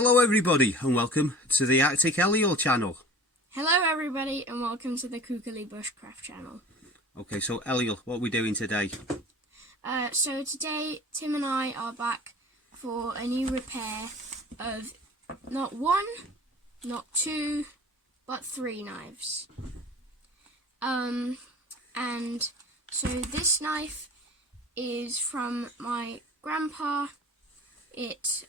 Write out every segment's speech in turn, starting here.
Hello everybody and welcome to the Arctic Eliel channel. Hello everybody and welcome to the Kukali Bushcraft channel. Okay, so Eliel, what are we doing today? So today Tim and I are back for a new repair of not one, not two, but three knives. And so this knife is from my grandpa. It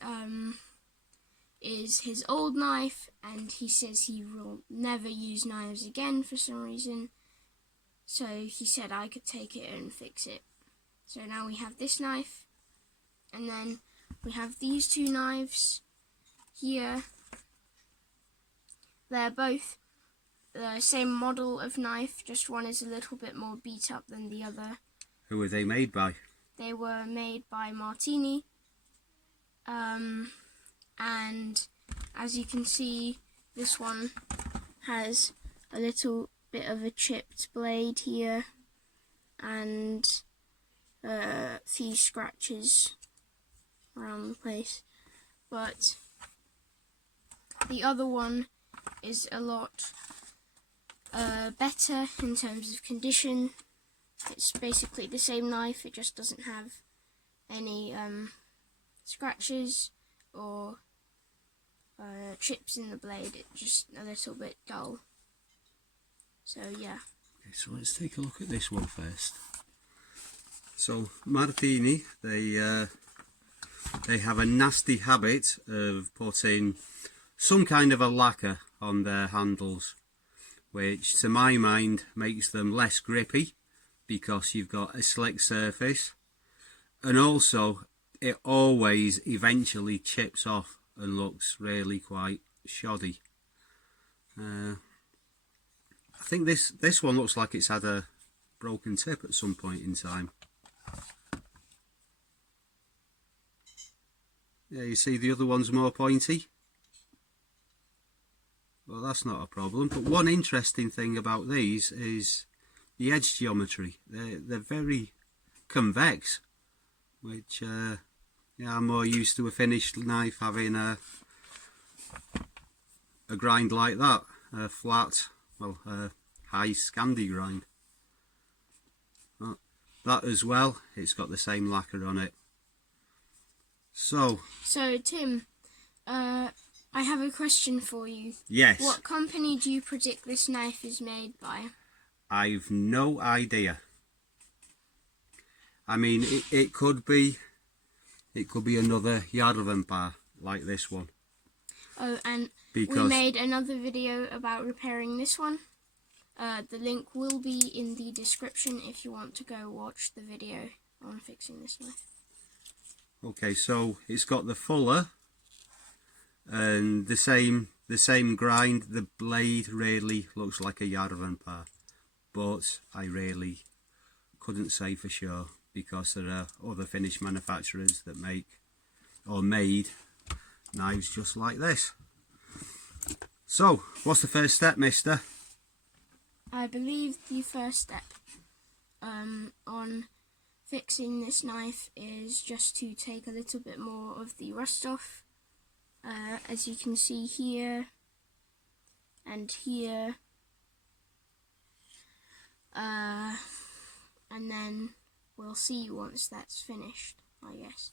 is his old knife, and he says he will never use knives again for some reason. So he said I could take it and fix it. So now we have this knife, and then we have these two knives here. They're both the same model of knife, just one is a little bit more beat up than the other. Who were they made by? They were made by Martini. And as you can see, this one has a little bit of a chipped blade here and a few scratches around the place, but the other one is a lot better in terms of condition. It's basically the same knife, it just doesn't have any scratches or chips in the blade. It's just a little bit dull. So yeah. Okay, so let's take a look at this one first. So Martini, they have a nasty habit of putting some kind of a lacquer on their handles, which to my mind makes them less grippy because you've got a slick surface, and also it always eventually chips off and looks really quite shoddy. I think this one looks like it's had a broken tip at some point in time. Yeah, you see the other one's more pointy. Well, that's not a problem, but one interesting thing about these is the edge geometry. They're very convex, which yeah, I'm more used to a finished knife having a grind like that, a flat, well, a high Scandi grind. That as well, it's got the same lacquer on it. So Tim, I have a question for you. Yes. What company do you predict this knife is made by? I've no idea. I mean, it could be another Yarvanpää like this one. Oh, and because we made another video about repairing this one. The link will be in the description if you want to go watch the video on fixing this knife. Okay, so it's got the fuller and the same grind. The blade really looks like a Yarvanpää, but I really couldn't say for sure because there are other Finnish manufacturers that make or made knives just like this. So, what's the first step, mister? I believe the first step on fixing this knife is just to take a little bit more of the rust off. As you can see here and here, and then we'll see once that's finished, I guess.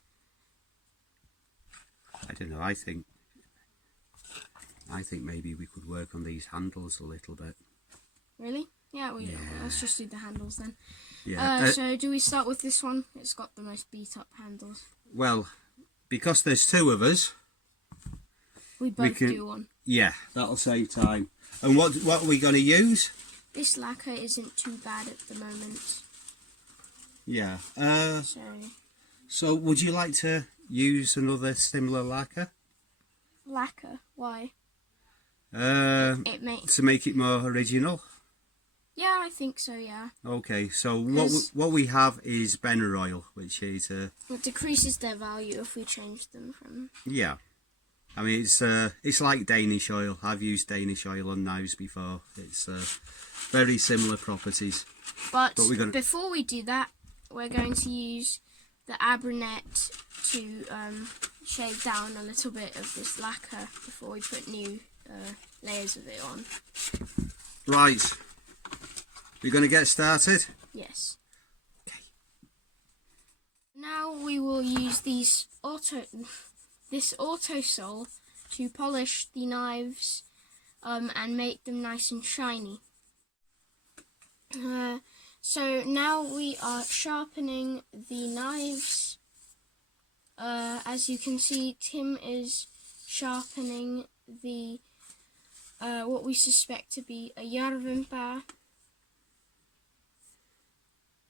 I don't know, I think maybe we could work on these handles a little bit. Really? Yeah, let's just do the handles then. Yeah. So do we start with this one? It's got the most beat up handles. Well, because there's two of us, we both do one. Yeah, that'll save time. And what are we going to use? This lacquer isn't too bad at the moment. Yeah. So would you like to use another similar lacquer? Lacquer? Why? To make it more original. Yeah, I think so, yeah. Okay, so what we have is Benar oil, which is it decreases their value if we change them from... Yeah. I mean, it's like Danish oil. I've used Danish oil on knives before. It's very similar properties. But before we do that, we're going to use the Abranet to shave down a little bit of this lacquer before we put new layers of it on. Right, we're going to get started? Yes. Okay. Now we will use this Autosol to polish the knives and make them nice and shiny. So now we are sharpening the knives. As you can see, Tim is sharpening the what we suspect to be a järvenpää.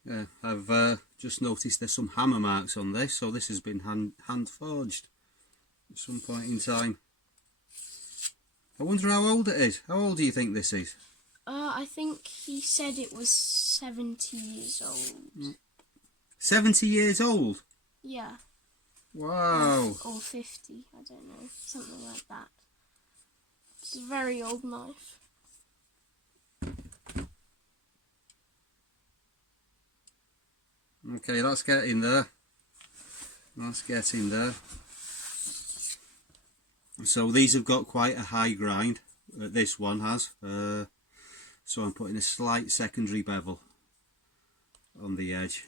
Yeah, I've just noticed there's some hammer marks on this, so this has been hand forged at some point in time. I wonder how old it is. How old do you think this is? I think he said it was 70 years old. 70 years old? Yeah. Wow. Or 50, I don't know. Something like that. It's a very old knife. Okay, let's get in there. Let's get in there. So these have got quite a high grind. This one has. So I'm putting a slight secondary bevel on the edge.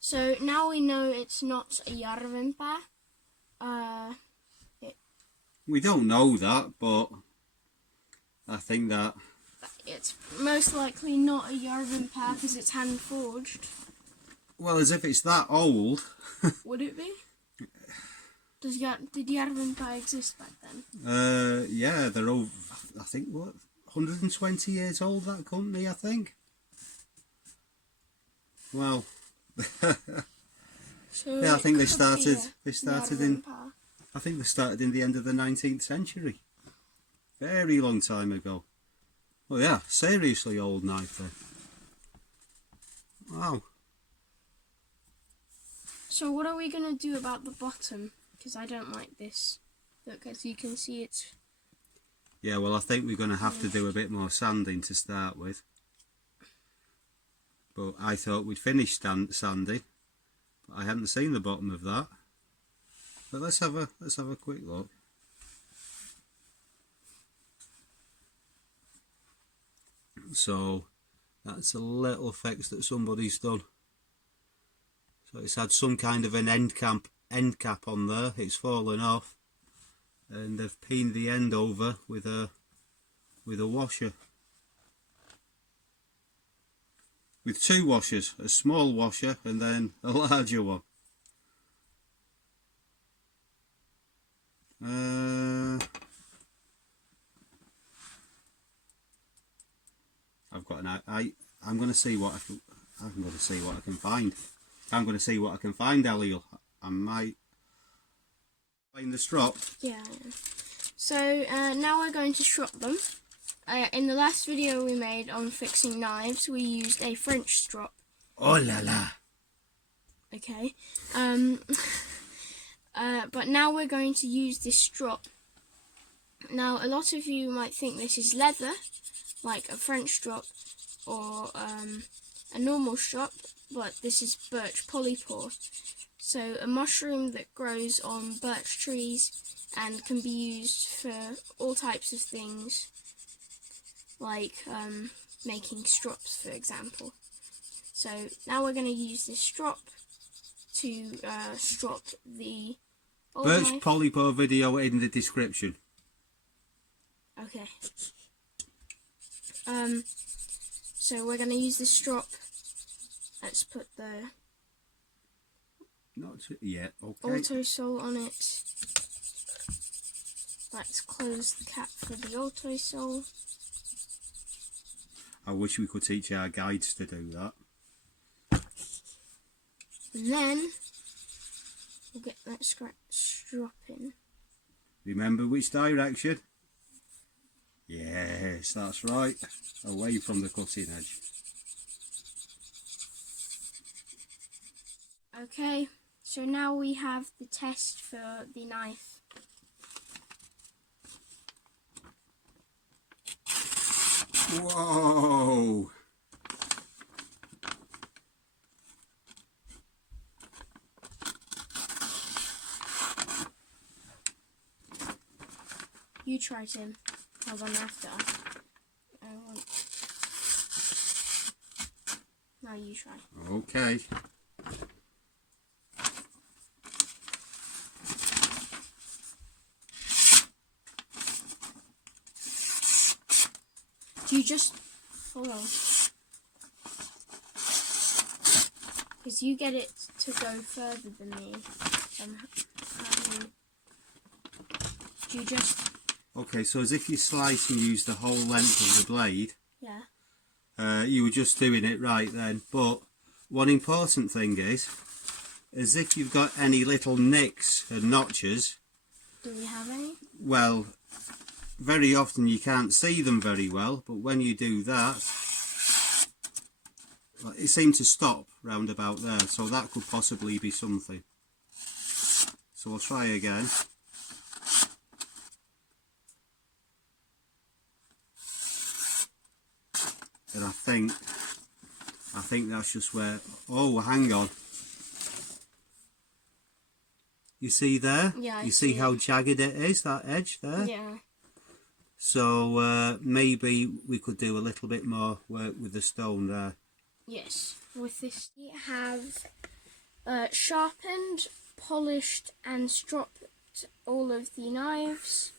So now we know it's not a järvenpää. We don't know that, but I think that it's most likely not a järvenpää because it's hand forged. Well, as if it's that old. Would it be? Did järvenpää exist back then? Yeah, they're over, I think, what, 120 years old, that company, I think. Well, so yeah, I think they started in, järvenpää. I think they started in the end of the 19th century. Very long time ago. Oh yeah, seriously old knife then. Wow. So what are we going to do about the bottom? Because I don't like this. Look, as you can see, it's... Yeah, well, I think we're going to have to do a bit more sanding to start with. But I thought we'd finished sanding. But I hadn't seen the bottom of that. But let's have a quick look. So that's a little fix that somebody's done. So it's had some kind of an end cap on there. It's fallen off, and they've peened the end over with a washer, with two washers, a small washer and then a larger one. I've got an I'm going to see what I'm going to see what I can find. I'm going to see what I can find, Eliel. I might find the strop. Yeah. So now we're going to strop them. In the last video we made on fixing knives, we used a French strop. Oh la la. Okay. But now we're going to use this strop. Now, a lot of you might think this is leather, like a French strop or a normal strop, but this is birch polypore. So a mushroom that grows on birch trees and can be used for all types of things, like making strops, for example. So now we're going to use this strop to strop the old Birch knife. polypore video in the description. Okay. So we're going to use the strop. Let's put the Not yet. Okay. Autosol on it. Let's close the cap for the Autosol. I wish we could teach our guides to do that. And then we'll get that strop in. Remember which direction? Yes, that's right. Away from the cutting edge. Okay, so now we have the test for the knife. Whoa! You try, Tim. Hold on after. I want... Now you try. Okay. Do you just... Hold on. Because you get it to go further than me. Do you just... Okay, so as if you slice and use the whole length of the blade. Yeah. You were just doing it right then. But one important thing is if you've got any little nicks and notches. Do we have any? Well, very often you can't see them very well, but when you do that, it seemed to stop round about there, so that could possibly be something. So I'll try again. And I think that's just where, oh, hang on. You see there? Yeah, you see how jagged it is, that edge there? Yeah. So maybe we could do a little bit more work with the stone there. Yes. With this, we have sharpened, polished and stropped all of the knives.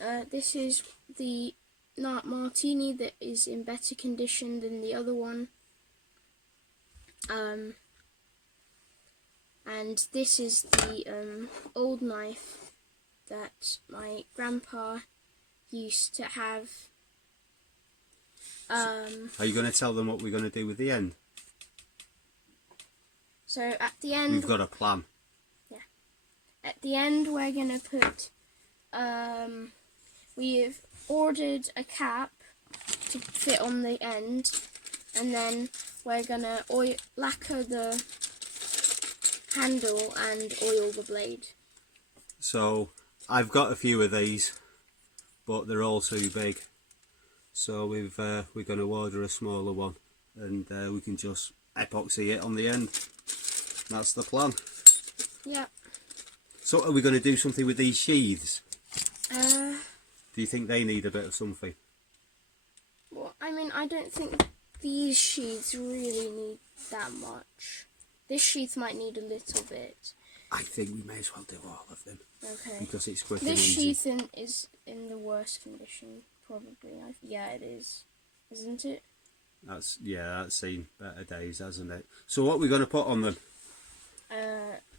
This is the martini that is in better condition than the other one. And this is the old knife that my grandpa used to have. Are you going to tell them what we're going to do with the end? So at the end... We've got a plan. Yeah. At the end we're going to put... we've ordered a cap to fit on the end, and then we're going to lacquer the handle and oil the blade. So I've got a few of these, but they're all too big. So we're going to order a smaller one, and we can just epoxy it on the end. That's the plan. Yeah. So are we going to do something with these sheaths? Do you think they need a bit of something? Well, I mean, I don't think these sheaths really need that much. This sheath might need a little bit. I think we may as well do all of them. Okay. Because it's quick and This easy. sheath is in the worst condition, probably. Yeah, it is. Isn't it? That's seen better days, hasn't it? So what are we going to put on them?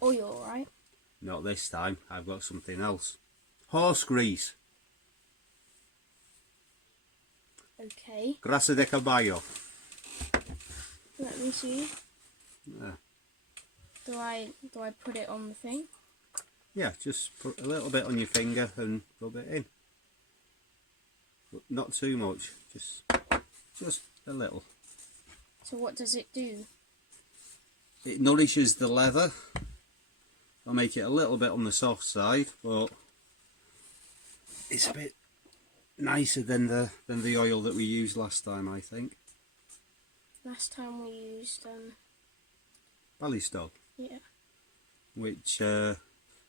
Oil, right? Not this time. I've got something else. Horse grease. Okay. Grasa de caballo. Let me see. Yeah. Do I put it on the thing? Yeah, just put a little bit on your finger and rub it in. But not too much. Just a little. So what does it do? It nourishes the leather. I'll make it a little bit on the soft side, but it's a bit nicer than the oil that we used last time, I think. Last time we used Ballystol. Yeah. Which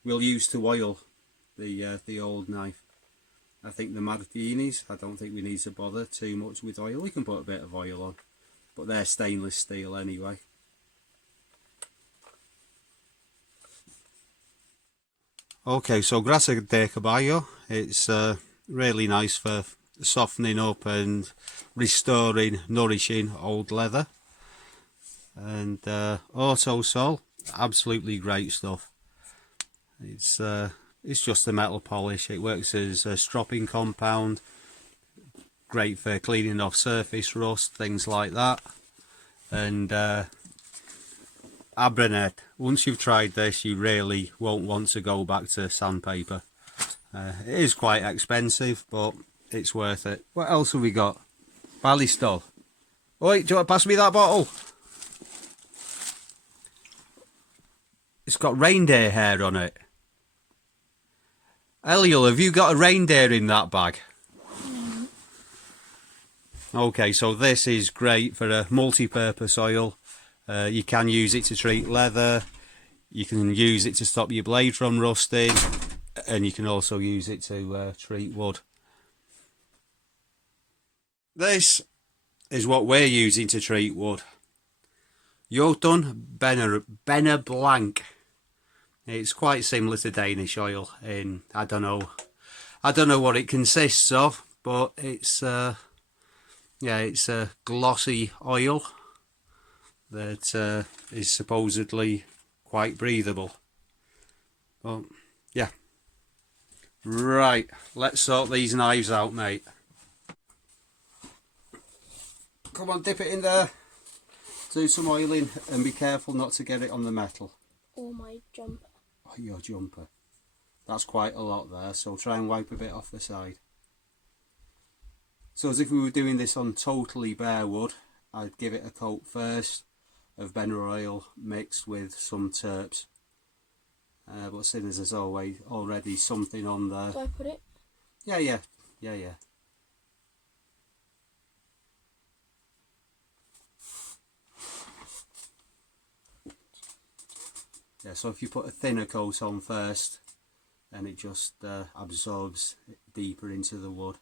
we'll use to oil the old knife. I think the martinis, I don't think we need to bother too much with oil. We can put a bit of oil on, but they're stainless steel anyway. Okay, so Grasa de caballo, it's really nice for softening up and restoring, nourishing old leather. And Autosol, absolutely great stuff. It's just a metal polish. It works as a stropping compound, great for cleaning off surface rust, things like that. And Abranet, once you've tried this, you really won't want to go back to sandpaper. It is quite expensive, but it's worth it. What else have we got? Ballystol. Wait, do you want to pass me that bottle? It's got reindeer hair on it. Eliel, have you got a reindeer in that bag? Mm. Okay, so this is great for a multi-purpose oil. You can use it to treat leather. You can use it to stop your blade from rusting. and you can also use it to treat wood. This is what we're using to treat wood. Jotun Benar Blanc. It's quite similar to Danish oil in, I don't know what it consists of, but it's yeah, it's a glossy oil that is supposedly quite breathable. But yeah, right, let's sort these knives out, mate. Come on, dip it in there, do some oiling, and be careful not to get it on the metal. Or my jumper. Oh, your jumper. That's quite a lot there, so try and wipe a bit off the side. So as if we were doing this on totally bare wood, I'd give it a coat first of Benar oil mixed with some terps. But seeing as there's already something on there. Do I put it? Yeah. Yeah, so if you put a thinner coat on first, then it just absorbs deeper into the wood.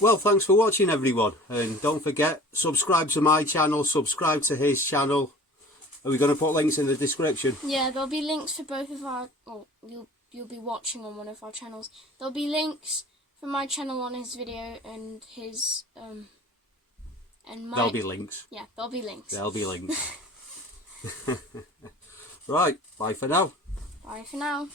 Well, thanks for watching, everyone, and don't forget, subscribe to my channel, subscribe to his channel. Are we going to put links in the description? Yeah, there'll be links for both of our, you'll be watching on one of our channels. There'll be links for my channel on his video and his, and my... There'll be links. Yeah, there'll be links. There'll be links. Right, bye for now. Bye for now.